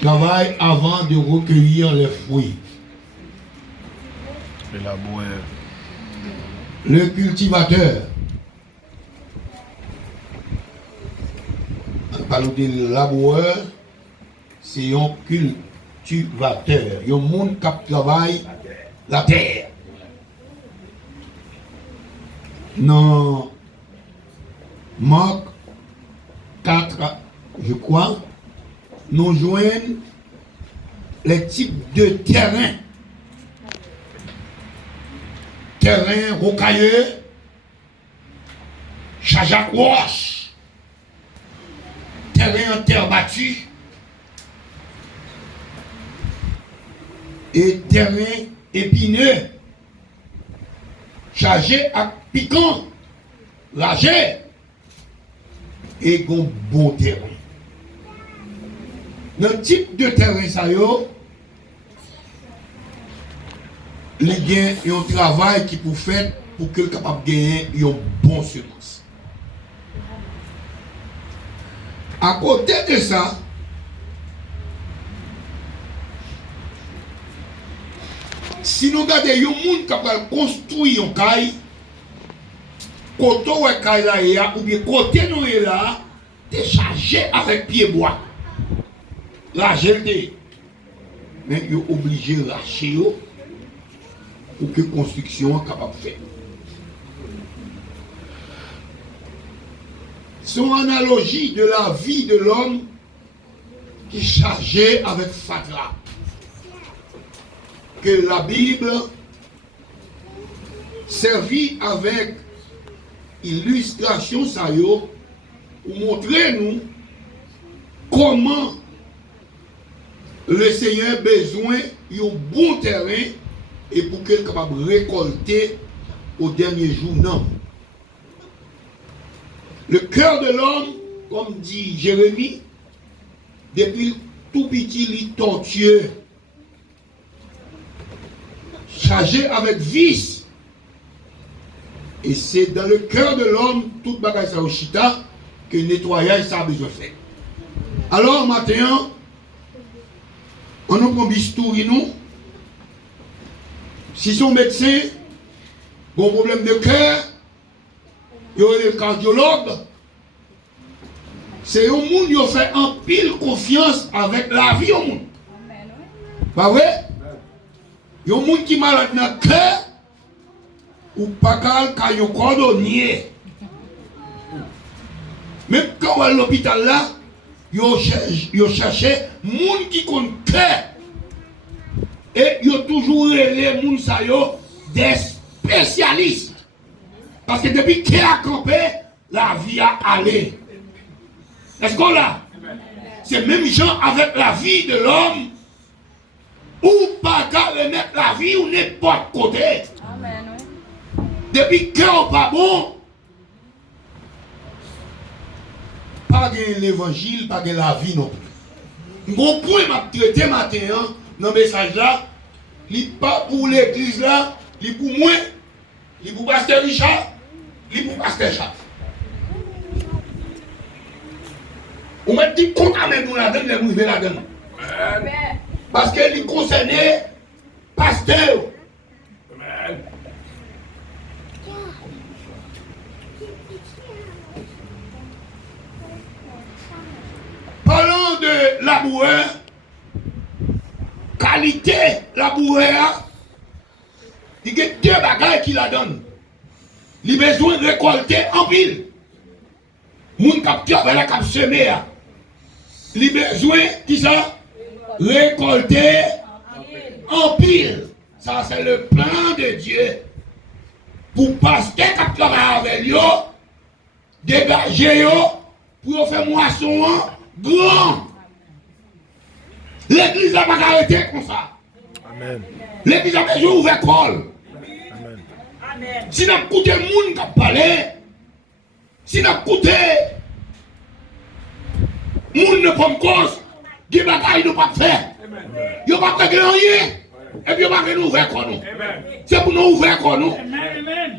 Travaille avant de recueillir les fruits. Le cultivateur. On parle de laboureur, c'est un cultivateur. Il y a un monde qui travaille la terre. Non. Marc 4, je crois, nous joignent les types de terrain. Terrain rocailleux, chajac roche, terrain en terre battue et terrain épineux, chargé à piquant, ragé et un bon terrain. Dans type de terrain, ça y est, il y a un travail qui peut faire pour que le capable de gagner une bonne semence. À côté de ça, si nous regardons un monde qui a construit un caille, côté où est caille là, ou bien côté nous est là, c'est chargé avec pied bois. La gelée. Mais il est obligé de lâcher pour que la construction soit capable de faire. Son analogie de la vie de l'homme qui est chargé avec fatras. Que la Bible servit avec illustration ça yo pour montrer nous comment le Seigneur a besoin d'un bon terrain et pour qu'il soit capable de récolter au dernier jour. Non. Le cœur de l'homme, comme dit Jérémie, depuis tout petit, il est tortueux, chargé avec vice. Et c'est dans le cœur de l'homme, toute bagaille ça au chita, que le nettoyage ça a besoin de faire. Alors maintenant, on nous prend bistouri nous. Si son médecin a un problème de cœur, il y a le cardiologue. C'est un monde qui fait en pile confiance avec la vie au monde. Pas vrai? Il y a un monde qui est malade dans le cœur ou pas quand il y a un cordonnier. Même quand on va à l'hôpital là, il cherche un monde qui compte cœur. Et il y a toujours les gens des spécialistes. Parce que depuis qu'il a campé, la vie a allé. Est-ce qu'on l'a? C'est même gens avec la vie de l'homme. Ou pas qu'à remettre la vie ou n'importe côté. Amen. Depuis qu'il n'est pas bon, pas de l'évangile, pas de la vie non plus. Mon point m'a traité matin dans le message là, il n'est pas pour l'église là, il est pour moi, il est pour pasteur Richard, il est pour pasteur Charles. On m'a dit qu'on a même nous la donne, les mouillés la donne. Parce qu'il est concerné pasteur. Parlons de laboureur, qualité laboureur, il y a deux bagages qui la donnent. Il a besoin de récolter en pile. Moun kap travaille la kap semer. Il a besoin qui ça? Récolter en pile. Ça c'est le plan de Dieu. Pour pasteur qui travaille avec lui, dégager yo pour faire moisson grand. L'église n'a pas arrêté comme ça. Amen. L'église a besoin d'ouvrir l'école. Si nous écoutons les gens qui parlent, si nous écoutons les gens ne prennent cause, des bagailles ne pas faire. Ils ne pas faire rien. Et puis ils ne pas nous ouvrir l'école. C'est pour nous ouvrir l'école.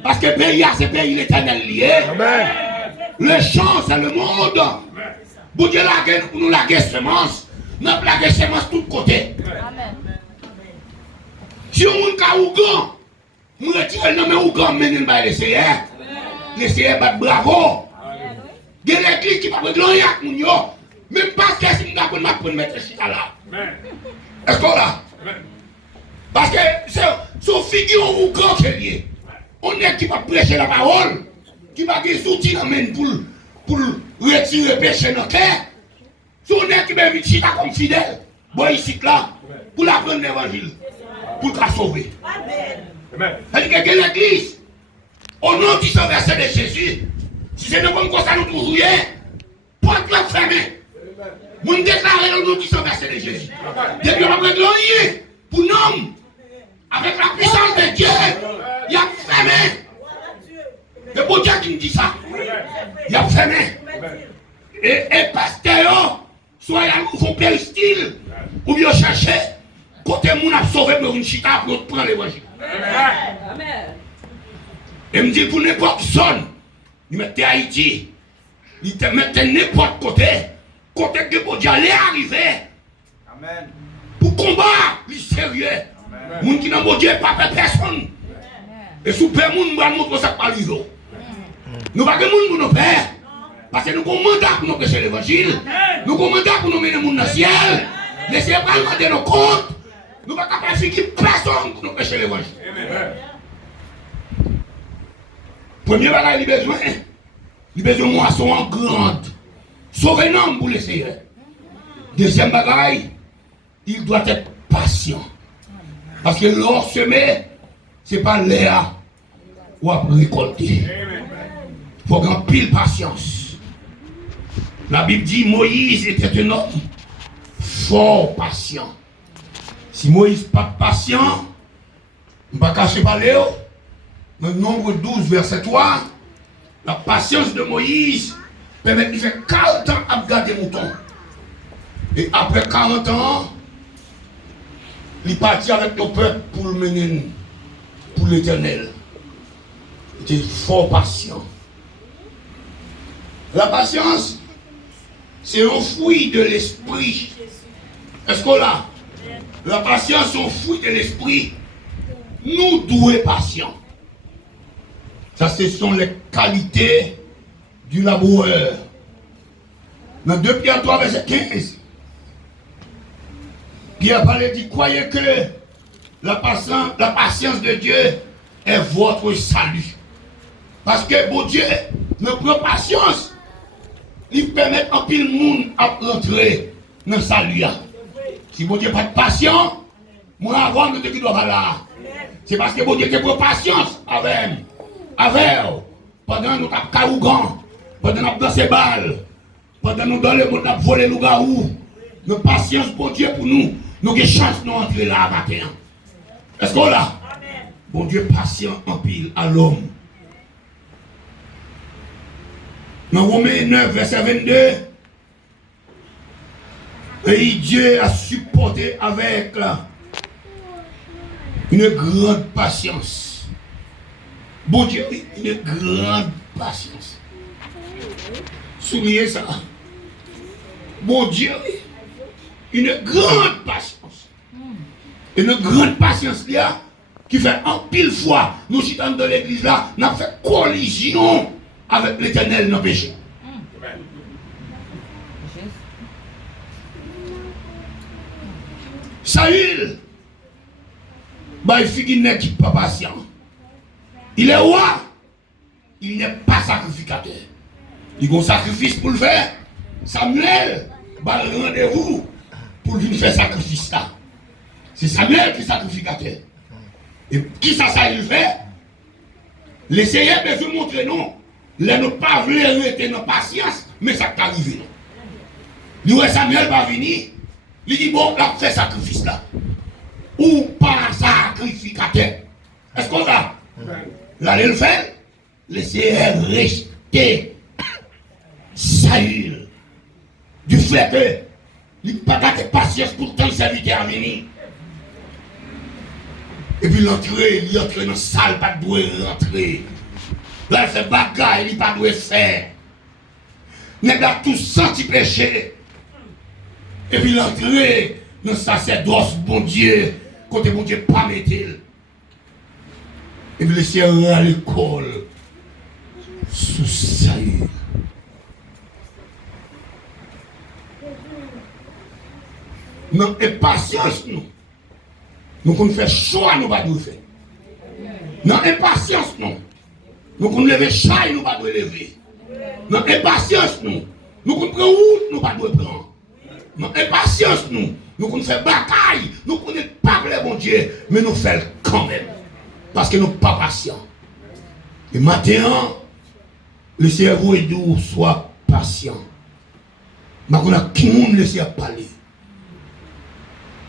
Parce que le pays, c'est le pays l'éternel lié. Le champ, c'est le monde. Pour Dieu nous la semence. n'a plaqué semence tout côté. Si on a ougan, on retire le nom de ougan, mais on va l'essayer. L'essayer, bravo. Il y a l'église qui va prendre l'oyak, même parce que si on va prendre mettre chita là. Est-ce qu'on l'a? Parce que c'est son figure ougan qui est lié. On est qui va prêcher la parole, qui va des outils dans main pour retirer le péché dans le cœur. Si on est qui va venir chita comme fidèle, bon ici là, pour l'apprendre l'évangile, pour la sauver. C'est-à-dire que l'église, au nom du verset de Jésus, si c'est comme ça nous trouvons rien, porte la fermée. Nous déclarons le nom du verset de Jésus. Depuis on va prendre rien pour nous, avec la puissance de Dieu, il y a fermé. C'est pour Dieu qui me dit ça. Il y a fermé. Et pasteur, soit il y a un nouveau péristyle, ou bien chercher, côté moun a sauvé pour une chita pour prendre l'évangile. Et me dit pour n'importe zone, il mettait Haïti, il te mettait n'importe côté que pour Dieu allait arriver. Amen. Pour combattre, les sérieux. Moun qui n'a pas Dieu, pas personne. Et sous père, moun va montrer ça par lui. Nous ne pas que moun pour nos pères. Parce que nous avons un mandat pour nous prêcher l'évangile. Nous avons un mandat pour nous mener dans le ciel. Laissez pas demander nos comptes. Nous ne sommes pas capables de faire personne pour nous prêcher l'évangile. Premier bagage, il a besoin de moisson en grande. Sauvez l'homme pour l'essayer. Deuxième bagage, il doit être patient. Parce que l'or semé, ce n'est pas l'air ou à récolter. Il faut avoir pile patience. La Bible dit Moïse était un homme fort patient. Si Moïse n'est pas patient, on ne va pas cacher par Léo. Dans le nombre 12, verset 3, la patience de Moïse permet de faire 40 ans à garder le mouton. Et après 40 ans, il est parti avec le peuple pour le mener pour l'Éternel. Il était fort patient. La patience, c'est un fruit de l'esprit. Est-ce qu'on l'a? La patience, c'est un fruit de l'esprit. Nous doués patients. Ça, ce sont les qualités du laboureur. Dans 2 Pierre 3, verset 15, Pierre parlait dit, croyez que la patience de Dieu est votre salut. Parce que bon Dieu, notre patience, il permet à pile monde à rentrer dans le salut. Si bon Dieu n'est pas patient, moi avant de qui doit là. C'est parce que bon Dieu est patience avec pendant nous avons caougan, pendant nous avons dansé balles, pendant nous dans le monde avons volé le garou, notre patience pour Dieu pour nous, nous avons chance de nous entrer là matin. Est-ce qu'on l'a? Bon Dieu patient en pile à l'homme. Dans Romains 9, verset 22, et Dieu a supporté avec une grande patience. Bon Dieu, une grande patience. Soulignez ça. Bon Dieu, une grande patience. Une grande patience là, qui fait en pile fois, nous sommes dans l'église là, nous avons fait collision avec l'Éternel dans le péché. Saül, il figure n'est pas patient. Il est roi, il n'est pas sacrificateur. Il a un sacrifice pour le faire. Samuel va le rendez-vous pour venir faire sacrifice là. C'est Samuel qui est sacrificateur. Et qui ça il fait? Le Seigneur veut montrer non. Les ne pas vouloir rester dans patience, mais ça peut arriver. Nous, Samuel va venir, il dit bon, là, fait sacrifice là. Ou pas sacrificateur. Est-ce qu'on va? Là, il le fait, laissez rester Saül. Du fait que il n'a pas de patience pour tant de serviteurs à venir. Et puis l'entrée, il entre dans la salle, pas de rentrer. Là, il fait bagaille, il n'a pas de faire. Il a tous senti péché. Et puis l'entrée dans le sacerdoce, bon Dieu, côté bon Dieu, pas mettre. Et puis laisser à l'école, sous ça. Non, et patience, nous. Nous qu'on fait choix, nous pas nous faire. Non, impatience, non. Nous qu'on lever chaille, nous pas nous lever. Non, impatience, nous. Nous qu'on prend route, nous pas nous prendre. Non, impatience, nous. Nous qu'on fait bataille, nous qu'on n'est pas le bon Dieu, mais nous faisons quand même. Parce que nous ne sommes pas patients. Et maintenant, le cerveau est doux, soit patient. Maintenant, qui nous laisse parler?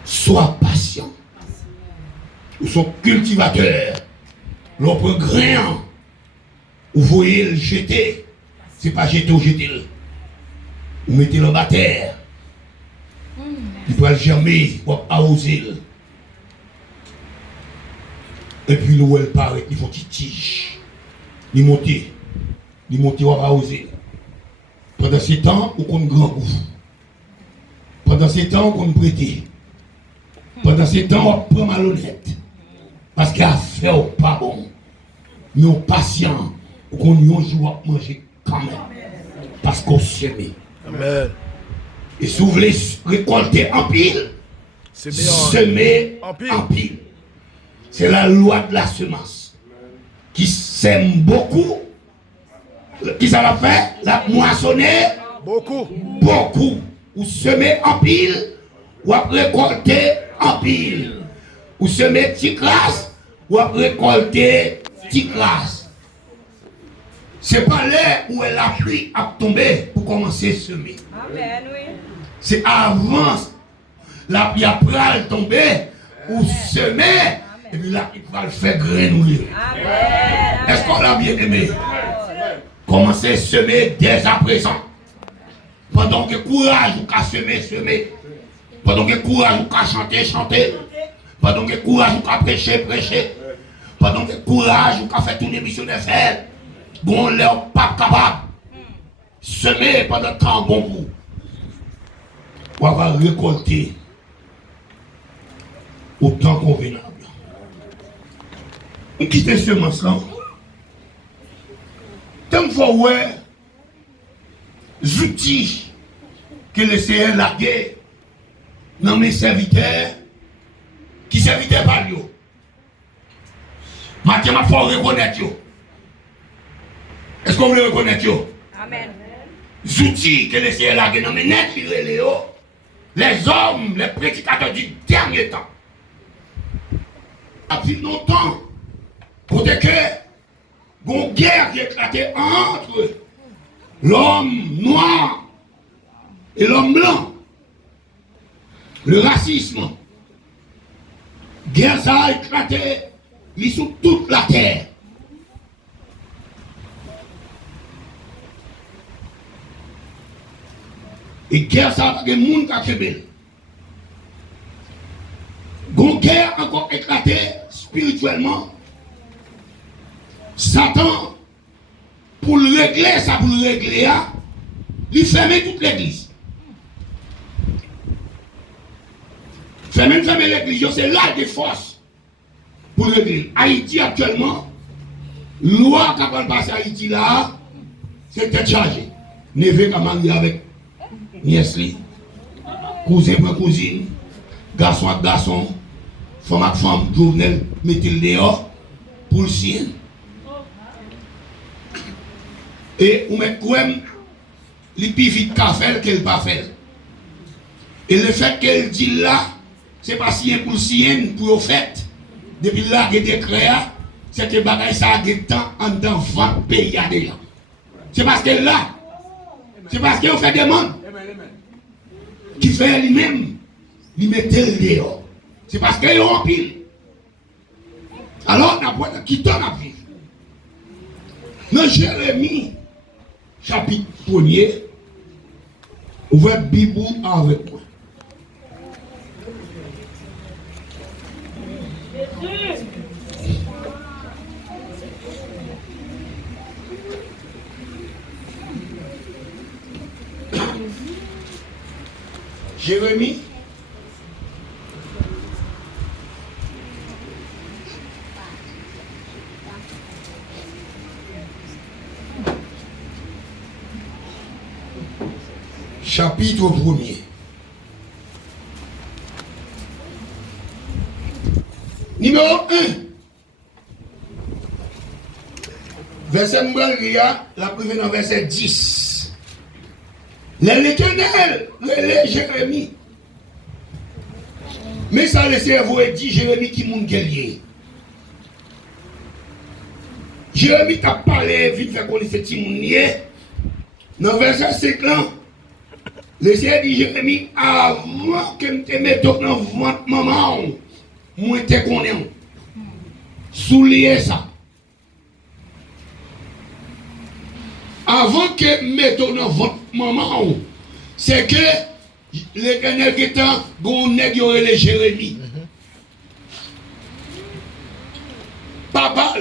Sois patient. Ou son cultivateur, l'on prend grain, ou voyez le jeter. Ce n'est pas jeter ou jeter. Ou mettez le bas terre. Il peut le germer, ou arroser. Et puis l'eau elle paraît, il faut qu'il tige. Il monte, ou arroser. Pendant ce temps, on compte grand goût. Pendant ce temps, on compte prêter. Pendant ce temps, on prend malhonnête. Parce qu'il a fait pas bon. Mais on patient. On y a un jour à manger quand même. Parce qu'on sème. Amen. Et si vous voulez récolter en pile, semer en pile. C'est la loi de la semence. Qui sème beaucoup. Qui ça va faire? La moissonner. Beaucoup. Beaucoup. Ou semer en pile. Ou récolter en pile. Ou semer petite classe. Ou récolter petite classe. C'est pas là où elle a pris à tomber pour commencer à semer. Amen, oui. C'est avant la pluie après tomber ou semer. Et puis là, il va le faire grenouiller. Est-ce qu'on l'a bien aimé? Commencez à semer dès à présent. Pendant que courage ou qu'à semer, semer. Pendant que courage ou qu'à chanter, chanter. Pendant que courage ou qu'à prêcher, prêcher. Pendant que courage ou qu'à faire tourner missionnaire faire. Bon, leur pas capable. Semer pendant le temps bon coup. On va récolter au temps convenable. On quitte ce semence-là. Tant fois ouais, outils que le Seigneur largué dans mes serviteurs qui serviteurs par eux. Maintenant, il faut reconnaître. Est-ce qu'on veut reconnaître? Amen. Outils que le Seigneur largué dans mes nets, les hommes, les prédicateurs du dernier temps. Depuis longtemps, côté que une guerre qui éclatait entre l'homme noir et l'homme blanc. Le racisme. Guerre ça a éclaté sur toute la terre. Et guerre ça a pas de monde qui a fait. Une guerre encore éclaté spirituellement. Satan, pour le régler, ça pour le régler, il ferme toute l'église. Fermer l'église, c'est là des forces pour le régler. Haïti actuellement, loi qui va passer à Haïti là, c'est tête chargée. Neve qui a marié avec Niesli, cousin pour cousine, garçon avec garçon, femme avec femme, Jovenel, mettez-le dehors pour le sien. Et on met quoi les plus vite qu'à faire qu'elle pas faire. Et le fait qu'elle dit là, c'est pas sien pour sien pour le fait. Depuis là, il y a des créas, c'est que bagaille ça a des temps en temps 20 pays à déjà. C'est parce qu'elle là. C'est parce qu'elle fait des demandes. Qui fait lui-même, lui mettait le dehors. C'est parce qu'elle est en pile. Alors, on a quitté la vie. Dans Jérémie, chapitre 1er, ouvrez Bible avec moi. Jérémie. Chapitre 1er. Numéro 1. Verset Mbrangia, la première dans verset 10. L'Éternel relève Jérémie. Mais ça le cerveau dit Jérémie qui moun guerrier. Jérémie t'a parlé vite fait qu'on est petit mounier. Dans verset 5 là, le Seigneur dit Jérémie avant que je te mette dans le ventre maman, moi te connais. Soulier ça. Avant que je mette dans le ventre maman, c'est que l'Éternel qui est en bon nègre les Jérémie. Papa,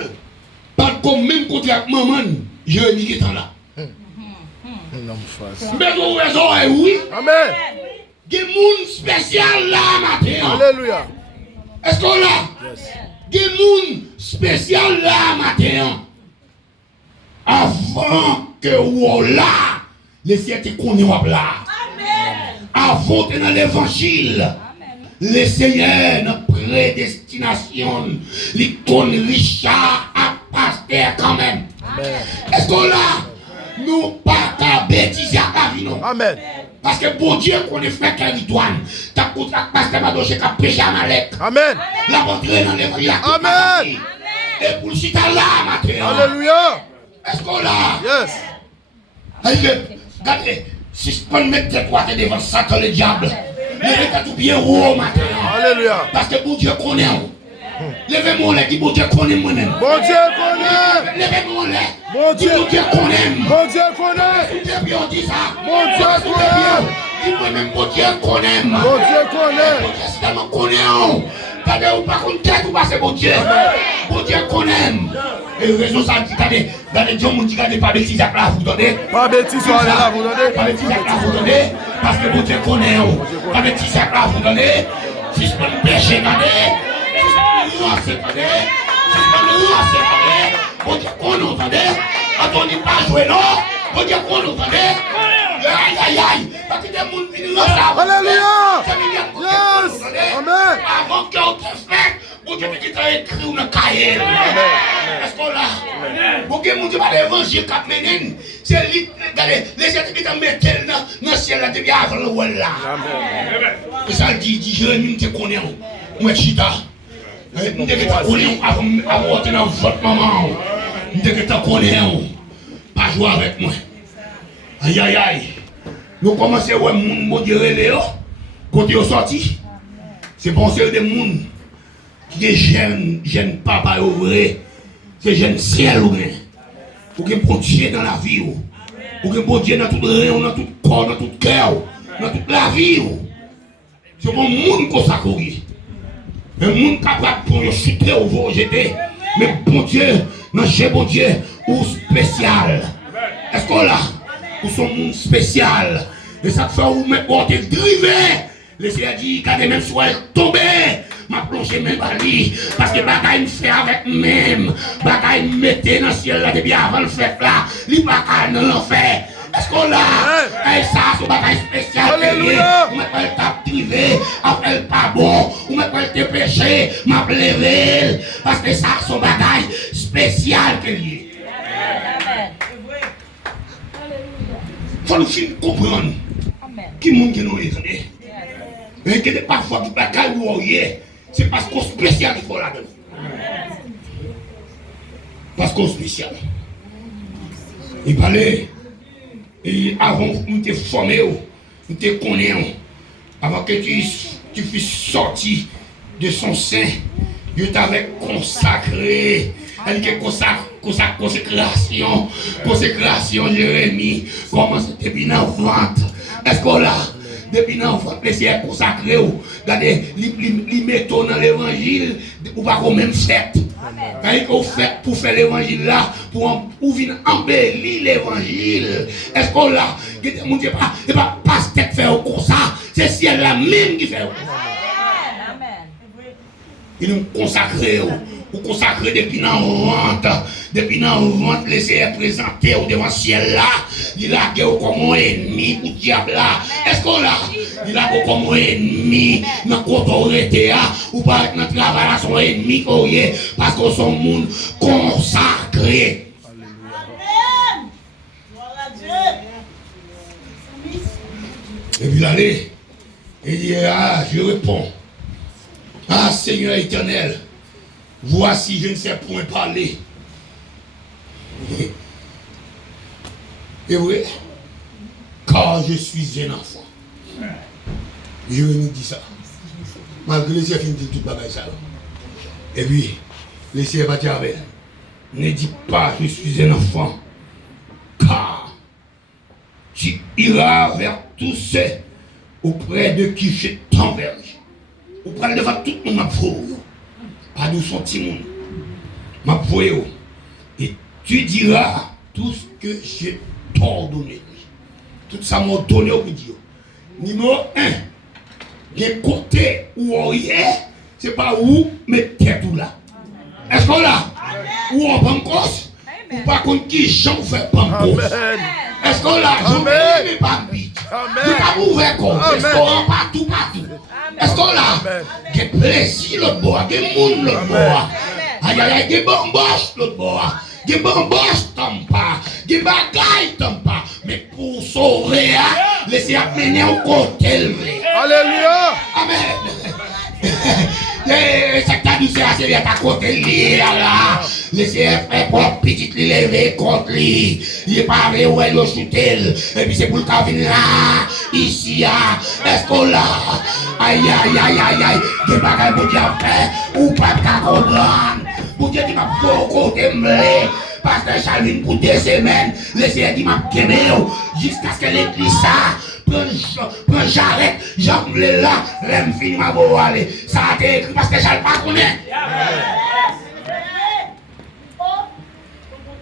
pas comme même côté avec maman, Jérémie qui est là. Mais vous avez oui. Amen. Il y a des gens spécial là matin. Alléluia. Est-ce qu'on l'a? Il y a des gens spécial là matin. Avant que vous là, les cieux te connaissent là. Avant que dans l'évangile, le Seigneur, notre prédestination, l'icône Richard à pasteur quand même. Est-ce qu'on l'a? Nous pas qu'à bêtiser à la vie, non. Amen. Parce que bon Dieu qu'on est fait Caritoine, t'as pour ta pasteur Madoche qui a prêché à Malek. Amen. La rentrée dans l'évangile. Amen. Et pour le chita là, maintenant. Alléluia. Est-ce qu'on l'a? Yes. Regardez, si je peux mettre tes poids devant Satan le diable, mettez tout bien haut maintenant. Alléluia. Parce que bon Dieu connaît. Levez-moi là, qui bon Dieu connaît moi-même. Bon Dieu connaît. Levez-moi là. Bon Dieu connaît. Bon Dieu connaît. Tout bien dit ça. Bon Dieu connaît. Dis-moi-même, bon Dieu connaît. Bon Dieu connaît. Bon Dieu, c'est tellement connaît. Regardez, ou pas contre tête ou pas c'est bon Dieu. Bon Dieu connaît. Et raison ça dit, regardez, Dieu me dit, regardez, pas bêtise à là, vous donnez. Pas bêtise, on est là, vous donnez. Pas bêtise à là, vous donnez. Parce que bon Dieu connaît. Pas bêtise à là, vous donnez. Si je peux me pécher, regardez. Si je peux me lancer, regardez. Si je peux me lancer, regardez. Bon Dieu connaît, entendez. Attendez pas jouer, non. Bon Dieu connaît, entendez. Aïe, aïe, aïe. Parce que des gens viennent là, ça. Alléluia. Yes. Amen. Avant qu'on te fasse, bon Dieu qui t'a écrit dans le cahier. Est-ce qu'on l'a? Bon Dieu, mon Dieu, pas l'évangile qu'a mené. C'est lui, regardez, les gens qui t'ont mis dans le ciel là, depuis avant le wall là. Et ça dit, Jérémie, tu connais. Moi, Chita. Nous devons te connaître avant de dans votre maman. Nous devons te connaître. Pas jouer avec moi. Aïe, aïe, aïe. Nous commençons à voir les gens modérés, Léo. Quand ils sont sortis, c'est pour ceux des gens qui sont jeunes papa vrai. C'est jeunes ciel ou bien. Pour que bon Dieu dans la vie. Pour que bon Dieu dans tout rayon, dans tout corps, dans tout cœur, dans toute la vie. C'est pour les gens consacrés. Un monde capable pour chuter ou vous jeter. Mais bon Dieu, non, chez bon Dieu, ou spécial. Est-ce qu'on l'a? Ou son monde spécial. Et ça fait où me porter drivé. Le Seigneur dit, quand même soit tombé, m'a plongé même par lui. Parce que bagaille me fait avec même. Bagaille me mettait dans le ciel là depuis avant le fait là. Li bagaille dans l'enfer. Est-ce qu'on l'a? Et ça, c'est bagaille spécial. Alléluia. Ou m'appelle ta privé, appelle pas bon. Ou m'appelle tes péchés, m'appelle. Parce que ça, c'est bagaille spécial que lié. Faut nous finir comprendre qui monde qui nous les années. Et que parfois qui bagaille ou c'est parce qu'on spécial qu'il faut là-dedans. Parce qu'on spécial. Il parlait, et avant nous te formé, nous te connaissons, avant que tu fusses sorti de son sein, Dieu t'avait consacré. Elle dit consécration, Jérémie, commence depuis dans le ventre. Est-ce qu'on l'a? Depuis dans le ventre, le Seigneur consacré. Regardez, les métaux dans l'évangile, ou pas qu'on même fait. Quand on fait pour faire l'évangile là, pour venir embellir l'évangile. Est-ce qu'on l'a? Mon Dieu, pas pasteur faire comme ça. c'est ciel là même qui fait. Il nous consacre, ou consacrer depuis dans le ventre, laisser présenter au devant ciel là, il a comme un ennemi pour diable là. Est-ce qu'on l'a? Il a comme un ennemi dans l'autorité ou pas dans le travail là, son ennemi parce qu'on son monde consacré. Amen. Gloire à Dieu. Et puis allez, il dit, je réponds. Ah Seigneur éternel, voici je ne sais point parler. Et vrai, car je suis un enfant. Je nous dis ça. Malgré les chefs qui me disent tout le bagage ça. Et puis, les chefs va dire, ne dis pas je suis un enfant, car tu iras vers tous ceux auprès de qui je t'enverrai. Ou prendre devant tout le monde, ma voix, pas de son petit monde, ma voix, et tu diras tout ce que j'ai t'ordonné. Tout ça m'a donné au dire. Numéro 1, des côtés où on y est, c'est pas où mettre tête ou là. Est-ce qu'on l'a? Ou on prend cause, ou pas contre qui j'en fais pas cause. Est-ce qu'on l'a? J'en fais pas bite. Il a ouvert comme restaurant partout. Est-ce qu'on l'a? Il y a plaisir l'autre bois, il y a monde l'autre bois. Aïe aïe aïe, il y a bamboche l'autre bois. Il y a bamboche tombe pas, il y a bagaille tombe pas. Mais pour sauver, laissez amener au côté élevé. Alléluia. Amen. C'est ta douceur, c'est bien ta côté lié là. Laissez faire pour petit li lever contre lui. Il est pas vrai où elle le shooter. Et puis c'est pour le cas venir là, ici, est-ce qu'on l'a? Aïe aïe aïe aïe aïe. Des bagages pour dire faire ou pas de comprendre. Pour dire qu'il m'a beaucoup aimé. Parce que Chalvin pour 2 semaines, laissez dire m'a quémé jusqu'à ce que l'église ça. Prends j'arrête, j'aime là, l'aime fini ma beau aller. Ça a été écrit parce que j'allais pas connaître.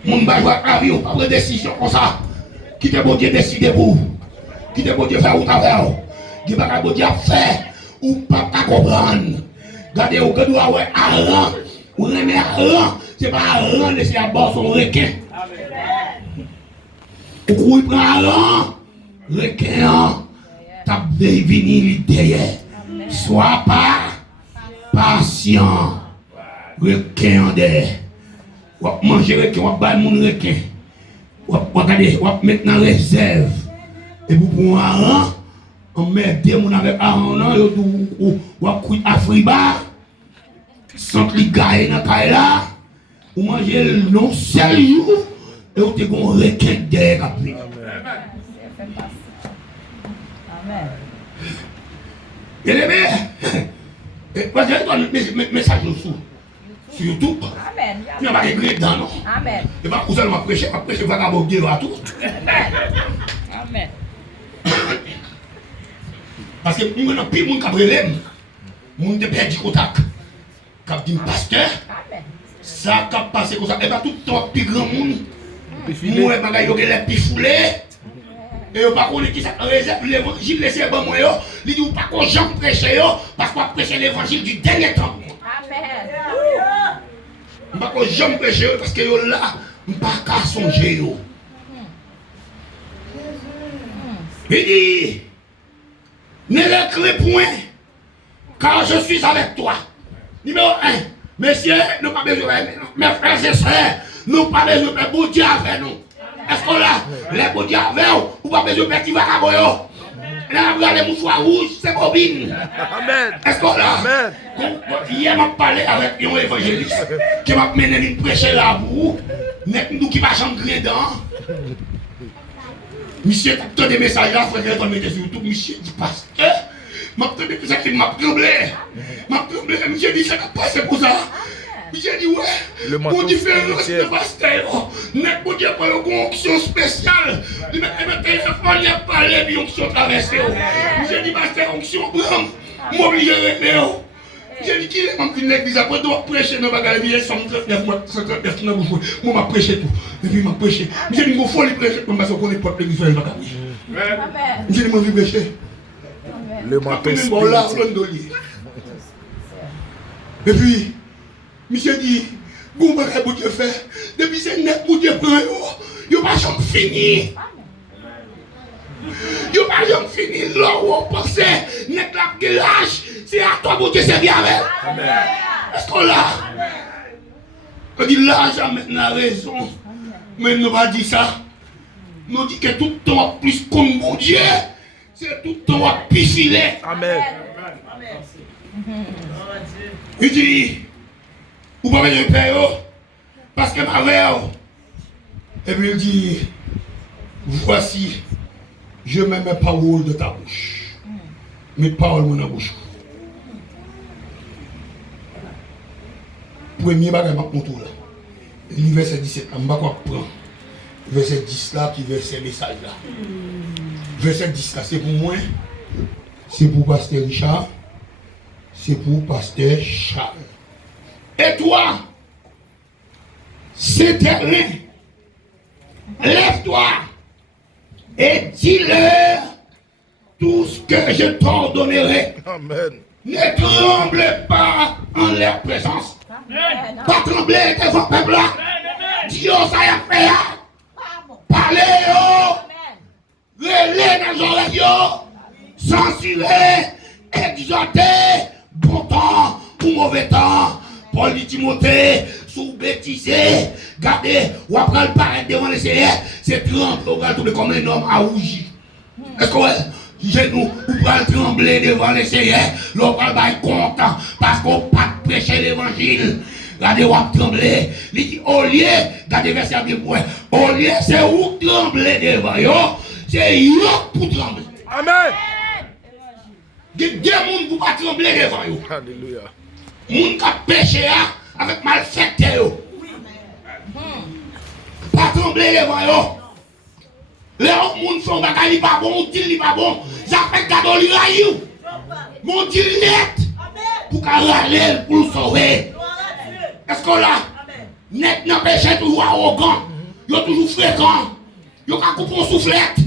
Mon bagage à vie, pas de décision comme ça. Qui te bon Dieu décider pour vous. Qui te bon Dieu faire ou travers. Qui va bon Dieu faire ou pas comprendre. Regardez où que doit avoir un rang. Ou remet un rang. C'est pas un rang, laissez à bord son requin. Ou il prend un rang. Requin, t'as devenu derrière. Sois pas patient. Requin derrière. On va manger requin, on va battre mon requin. On va mettre dans réserve. Et vous prenez un rang, on met des gens avec un rang, on va couper à friba. Sans que les gars dans la là, on mange le non seul jour, et on te un requin derrière. Amen. Bien aimé, parce que ton message sur YouTube. Amen. Il n'y a pas de gré dedans, non? Amen. Et pas pour ça, je prêche vagabond Dieu à tout. Amen. Parce que nous avons plus de monde qui a brûlé. Nous avons perdu contact. Qui a dit pasteur, ça qui a passé comme ça. Et pas tout le temps, plus grand monde. Nous avons les plus foulés. Et on ne connaît pas qui ça réserve l'évangile, laissez bon moi. Il dit pas qu'on j'en prêche parce qu'on prêche l'évangile du dernier temps. Amen. On pas qu'on j'en prêche parce que là, on ne pas qu'à songer. Il dit, ne l'écris point, car je suis avec toi. Numéro 1, messieurs, nous pas besoin, mes frères et sœurs, nous pas besoin de bon Dieu avec nous. Est-ce qu'on l'a? Les beaux dieux avec vous, ou pas besoin de petit vagabond? Là, vous allez mouchoir rouge, c'est bobine. Amen. Est-ce qu'on l'a? Amen. Hier, m'a parlé avec un évangéliste qui m'a mené une prêcher là pour vous. Nous qui va changer dedans. Monsieur, tu as des messages là, frère, tu as sur YouTube. Monsieur dit pasteur, m'a entendu que ça qui m'a tremblé. Monsieur dit ça qui passe pour ça. J'ai dit ouais, pour différence de pasteur, n'est pas dire pour une onction spéciale. Il m'a téléphone, il a parlé d'une onction traversée. J'ai dit pasteur, onction bram, m'oblige à rester. J'ai dit qu'il est même une église après, doit prêcher dans le bagage, il est 139 dans le bouche. Moi, m'a prêché tout. Et puis, m'a prêché. J'ai dit, il faut les prêcher, parce qu'on connaît pas l'église dans le bagage. J'ai dit, moi, je vais prêcher. Le manteau Bon là, spirituel. et puis, monsieur dit, bon bagay pour Dieu faire. Depuis c'est net pour Dieu prend yo pas jamais fini. Yo pas jamais fini là où on pensait net la l'âge, c'est à toi pour Dieu servir avec. Amen. Est-ce qu'on l'a? On dit l'âge a maintenant raison. Mais nous pas dit ça. Nous dit que tout le temps plus comme mon Dieu, c'est tout le temps plus filet. Amen. Il dit, vous pouvez me payer parce que ma mère. Et puis il dit, voici, je mets mes paroles de ta bouche. Mes paroles de mon bouche. Premier bagage m'a montré là. Le verset 17, on va prendre. Verset 10 là, qui verset message là. Verset 10 là, c'est pour moi, c'est pour Pasteur Richard, c'est pour Pasteur Charles. Et toi, c'est terrain, lève-toi et dis-leur tout ce que je t'ordonnerai. Amen. Ne tremble pas en leur présence. Pas trembler devant le peuple là. Dieu, ça y a fait. Parlez, relais dans les oreilles, censurer, exhorter, bon temps ou mauvais temps. Paul dit Timothée, sous bêtiser, gardez, ou après le paraître devant le Seigneur, c'est trembler, ou va tomber comme un homme à rougir. Est-ce que genou, ou va trembler devant le Seigneur, l'on va être content parce qu'on ne peut pas prêcher l'évangile. Regardez, on trembler. Il dit, au lieu, regardez verset à bien, au lieu, c'est où trembler devant yo, c'est yo pour trembler. Amen. Il y a deux personnes qui ne pas trembler devant yo. Alléluia. Moun qui péché avec malfaiteur yo. Pas trembler devant yo. Là, moun son bagay li pas bon, dit li pas bon, ça fait cadeau li rayou. Mon dit net pour qu'à râler pour le sauver. Est-ce qu'on l'a? Net n'a péché toujours arrogant. Yo toujours fréquent. Yo ka couper un soufflette.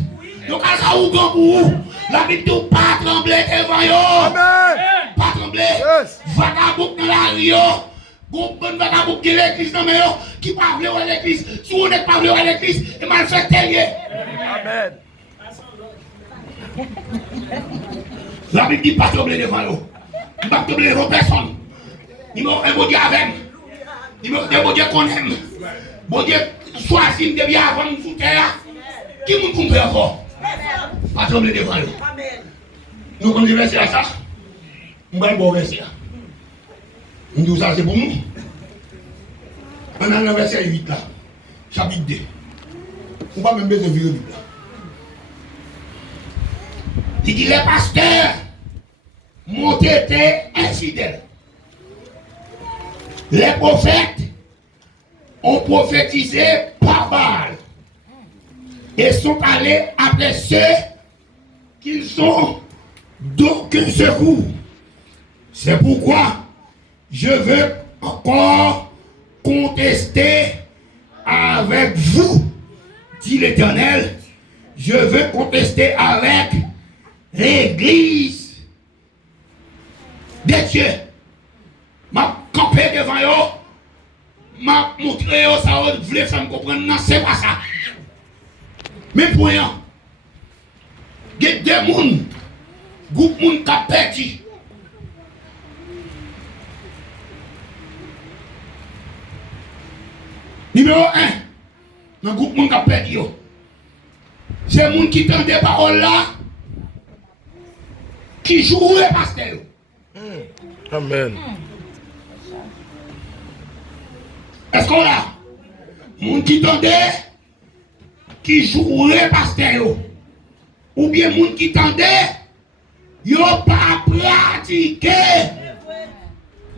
Yo ka sa ougan pour vous. La Bible dit pas trembler devant yo. Amen. Pas trembler. Yes. Vagabond dans la rue yo. Bon bon vagabond qui l'église dans yo qui pas vle à l'église. Si on n'est pas vle à l'église, et mal fait terrier. Amen. La Bible dit pas trembler devant yo. Pas trembler devant personne. Il m'a un bon Dieu avec. Il m'a un bon Dieu qu'on aime. Bon Dieu choisit de bien avant nous sous terre. Qui nous comprend encore? Pas trembler devant yo. Nous comme le verset à ça. On va le bon verset. On dit ça c'est pour nous. On a le verset 8 là. Chapitre 2. On va même besoin de virer là. Il dit les pasteurs m'ont été infidèles. Les prophètes ont prophétisé par Baal et sont allés après ceux qu'ils ont d'aucun secours. C'est pourquoi je veux encore contester avec vous, dit l'Éternel. Je veux contester avec l'Église de Dieu. M'a campé devant eux, m'a montré eux, ça vous voulez faire me comprendre, non, c'est pas ça. Mais pour rien, il y a des gens, groupe de gens qui ont perdu. Numéro 1, dans le groupe de gens qui ont perdu, c'est les gens qui entendent des paroles là, qui jouent les pasteurs. Amen. Est-ce qu'on a? Moun qui tendait, qui jouerait pasteur. Ou bien moun qui tendait, yo pas pratiqué.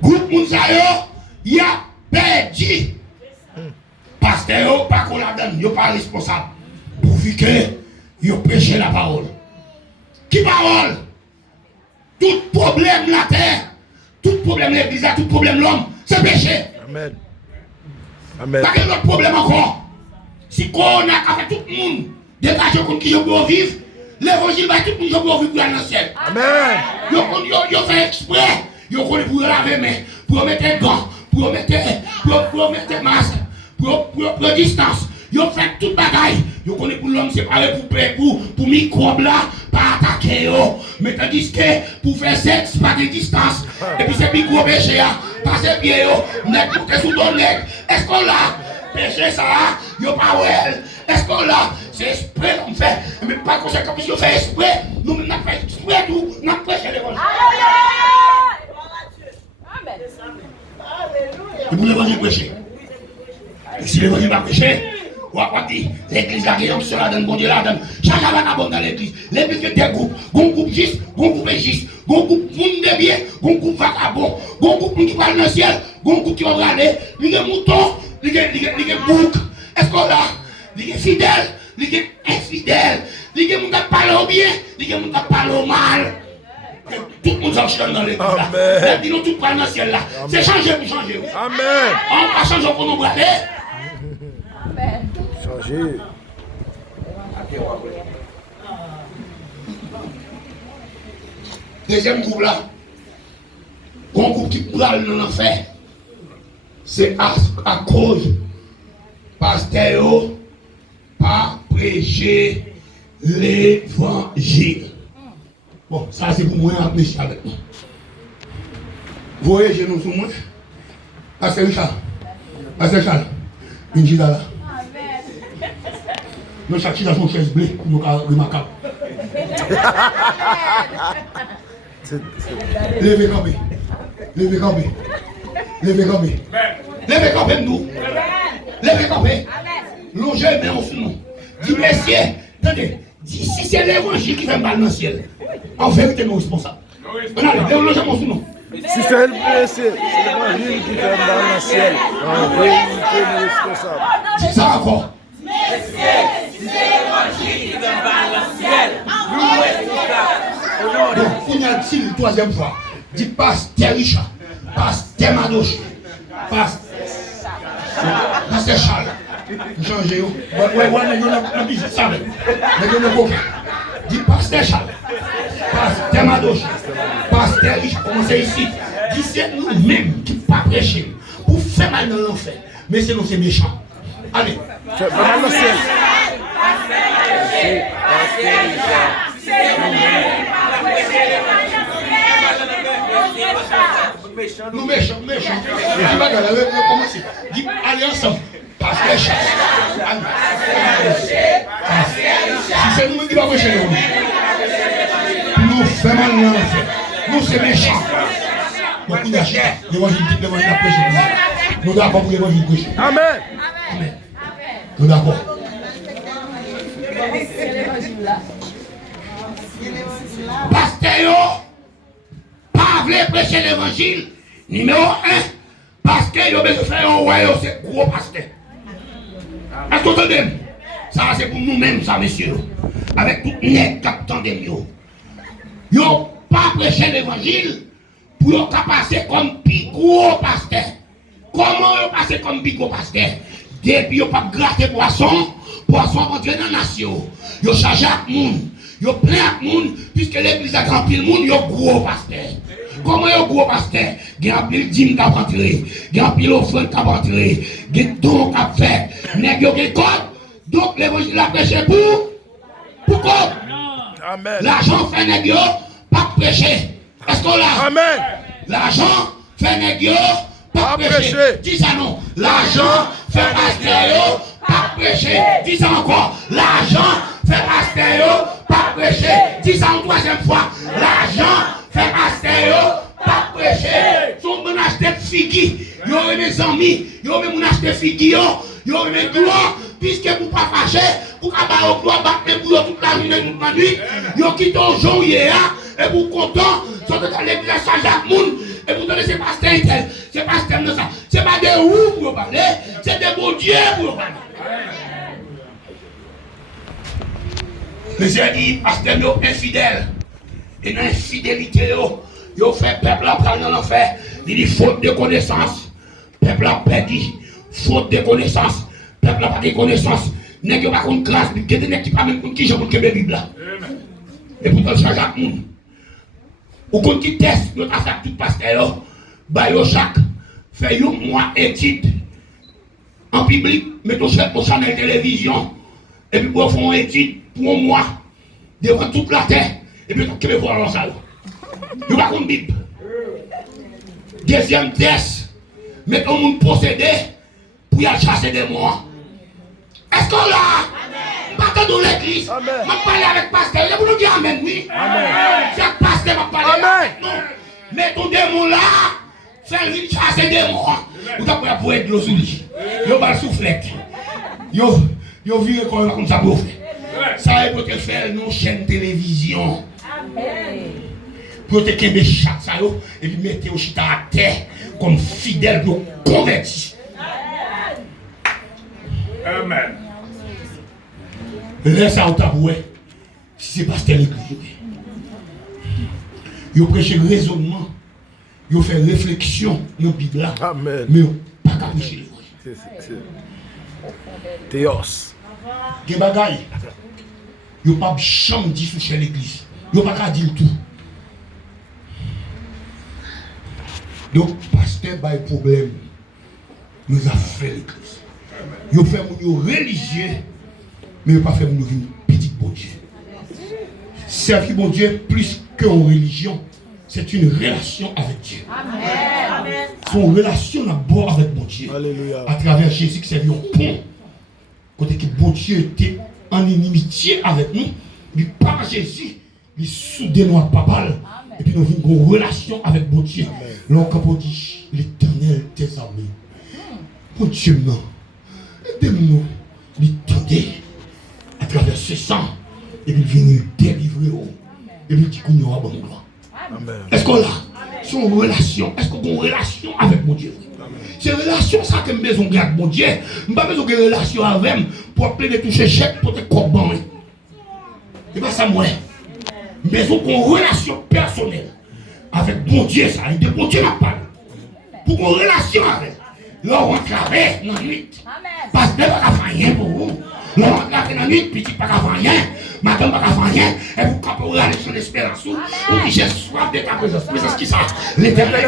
Groupe moun sa yo, y a perdu. Pasteur pas qu'on la donne, yo pas responsable. Pourvu que yo prêche la parole. Qui parole? Tout problème la terre, tout problème l'église, tout problème l'homme, c'est péché. Amen. Amen. Pas que problème encore. Si on a fait tout le monde dégager contre qui on peut vivre, L'évangile va tout le monde pour vivre dans le ciel. Amen. Yo fait exprès. Yo connaît pour laver main, pour mettre gants, pour mettre masque, pour distance. Yo fait toute bagaille. Yo connaît pour l'homme séparé pour microbes là, pas attaquer yo. Mais tandis que pour faire sexe, pas de distance. Et puis c'est micro péché passer bien yo, net pour que sous ton net. Est-ce qu'on l'a? Péché ça, yo pas well. Est-ce qu'on l'a? C'est exprès qu'on fait. Mais pas comme ça, comme si on fait exprès. Nous, on a fait exprès tout. On a prêché l'évangile. Et pour l'évangile prêcher. Et si l'évangile va prêcher, on va dire, l'église là, qui est cela donne, bon Dieu là donne. Chacun va bon dans l'église. L'église est des groupes. Gon groupe juste, gon groupe égiste. Gon groupe monde de bien, gon groupe vagabond. Gon groupe qui parle dans le ciel. Gon groupe qui va regarder. Il y a mouton, il y a bouc. Est-ce qu'on l'a? Il est fidèle, il est infidèle, il est parle au bien, il est parle au mal. Tout le monde s'en dans l'église là. Dit nous tout parle dans le ciel là. C'est changer pour changer. Amen. On va changer pour nous brader. Amen. Changer. Deuxième groupe là, un groupe qui parle dans l'enfer. C'est à cause pasteur pas prêcher l'évangile. Bon, ça c'est pour moi à prêcher avec moi. Vous voyez, j'ai nous sous moi. Pasteur Richard. Pasteur Charles. Une gila là. Nous chaque chila son chaise blé pour nous remarquable. Levez campé. Levez campé. Levez campé. Levez campé nous. Levez campé. Longez mais on sous nous. Dis messieurs, attendez, si c'est l'évangile qui fait mal dans le ciel, en vérité nous responsables. On a longez mon sous nous. Si c'est l'évangile qui fait mal dans le ciel, en vérité nous responsables. C'est ça encore. Messieurs, si c'est l'évangile qui fait mal dans le ciel, nous responsables. Donc, on a dit une troisième fois. Dit pasteur Richard, pasteur Madoche, pasteur Charles. Changez. Ouais, on a dit ça. Dit pasteur Charles, pasteur Madoche, pasteur Richard. Commencez ici. Dit c'est nous-mêmes qui ne pas prêcher pour faire mal dans l'enfer. Mais c'est nous, c'est méchant. Allez. Fait mal dans le ciel. Nous méchants. Allez ensemble. Pasteur Charles. Si c'est nous qui va prêcher, nous faisons mal dans l'enfer. Nous, c'est méchant. Donc, nous achetons l'évangile à prêcher. Nous d'accord pour l'évangile prêcher. Amen. Amen. Nous d'accord. Pasteur, pas voulez prêcher l'évangile. Numéro 1, parce que vous besoin faire un royaume, c'est gros pasteur. Est-ce que vous entendez? Ça, c'est pour nous-mêmes, ça, messieurs. Avec tout net captant de nous. Vous n'avez pas prêché l'évangile pour vous passer comme plus gros pasteur. Comment vous passez comme plus gros pasteur? Depuis vous n'avez pas gratté poisson rentre dans la nation. Vous chargez à tout le monde. Vous plein à tout le monde, puisque l'église a grand pile le monde, vous gros pasteur. Comment vous gros pasteur? Il y a un pile dîme qui a rentré, il y a un pile offrande qui a rentré, il y a un don qui a fait, il y a un code. Donc l'évangile a prêché pour quoi? Amen. L'argent fait négio, pas prêcher. Est-ce qu'on l'a? Amen. L'argent fait négio, pas Pas prêcher. prêcher. Dis ça non. L'argent fait pasteur, pas prêcher. Dis ça encore. L'argent fait pasteur, pas prêcher. Dis ça une troisième fois. L'argent fait pasteur, pas prêcher. Son bon acheter figues. Yo mes amis, yo même mon acheter figues yo mes gloire. Puisque vous pas fâcher, vous pas au gloire battre pour toute la journée toute la nuit. Yo quitte au jour hier et vous content, sortez dans l'église Saint-Jacques Moun et vous donnez c'est pasteur tel, c'est pasteur de ça. C'est pas des roues pour parler, c'est des beaux dieux pour parler. Les dit pasteur infidèle. Et dans l'infidélité yo fait peuple à prendre dans l'enfer. Il dit faute de connaissance. Peuple a perdu, faute de connaissance. Peuple n'a pas de connaissance. N'est-ce pas qu'on grâce, qui n'est pas même qui j'ai pour que la Bible là. Et pourtant, ça chaque monde. Ou qu'on qui teste, nous avons fait tout pasteur, bah yo chaque, fait un mois étude en public, mettons ça pour chaîne de télévision, et puis pour faire une étude pour un mois, devant toute la terre, et puis on va voir dans ça. Nous ne pouvons pas Bible. Deuxième test, mettons un monde possédé pour y aller chasser des morts. Est-ce qu'on l'a? Pas dans l'église. Je vais parler avec le pasteur. Je vais vous dire amen, oui. Chaque pasteur va parler avec nous. Mettons des mots là, faire une chasser des morts. Vous avez pour être l'eau sous lui. Vous avez soufflette. Vous virez comme ça pour faire. Ça va être faire une chaîne télévision. Pour te qu'aimer chaque ça et puis mettez au chita à terre comme fidèle pour convertir. Amen. Laisse ça au tabouet. Si c'est pasteur l'église. Vous prêchez raisonnement. Vous faites réflexion dans la Bible. Amen. Mais vous pas capricher l'évangile. Théos. Des bagailles. Vous pas jamais dit sous chez l'église. Vous pas dire tout. Donc, pasteur, pas de problème. Nous avons fait l'église. Vous fait mon religieux, mais vous pas fait mon petit bon Dieu. Servir mon Dieu plus qu'une religion, c'est une relation avec Dieu. Amen. Son relation d'abord avec mon Dieu. Alléluia. À travers Jésus qui servit un pont. Côté que bon Dieu était en inimitié avec nous, mais par Jésus, il soudainement pas mal. Et puis nous avons une relation avec mon Dieu. Donc, quand on dit l'Éternel tes armées, mon Dieu, non. Aidez-nous, l'étendre à travers ce sang, et puis venir délivrer. Et puis dire qu'on y aura bon gloire. Est-ce qu'on a son relation? Est-ce qu'on a une relation avec mon Dieu? C'est une relation ça que je besoin avec mon Dieu. Je n'ai pas besoin de relation avec lui pour appeler de toucher chèque pour te corban. C'est pas ça moi. Mais il faut qu'on ait une relation personnelle avec mon Dieu, ça. Et de mon Dieu n'a pas. Pour qu'on ait une relation avec. Là, on travaille dans la nuit. Parce que ne pas faire rien pour vous. Là, on travaille dans la nuit, petit pas faire rien. Madame pas faire rien. Et vous capez aller sur l'espérance. Ou qui j'ai soif de ta présence. Mais c'est ce qui ça. L'Éternel.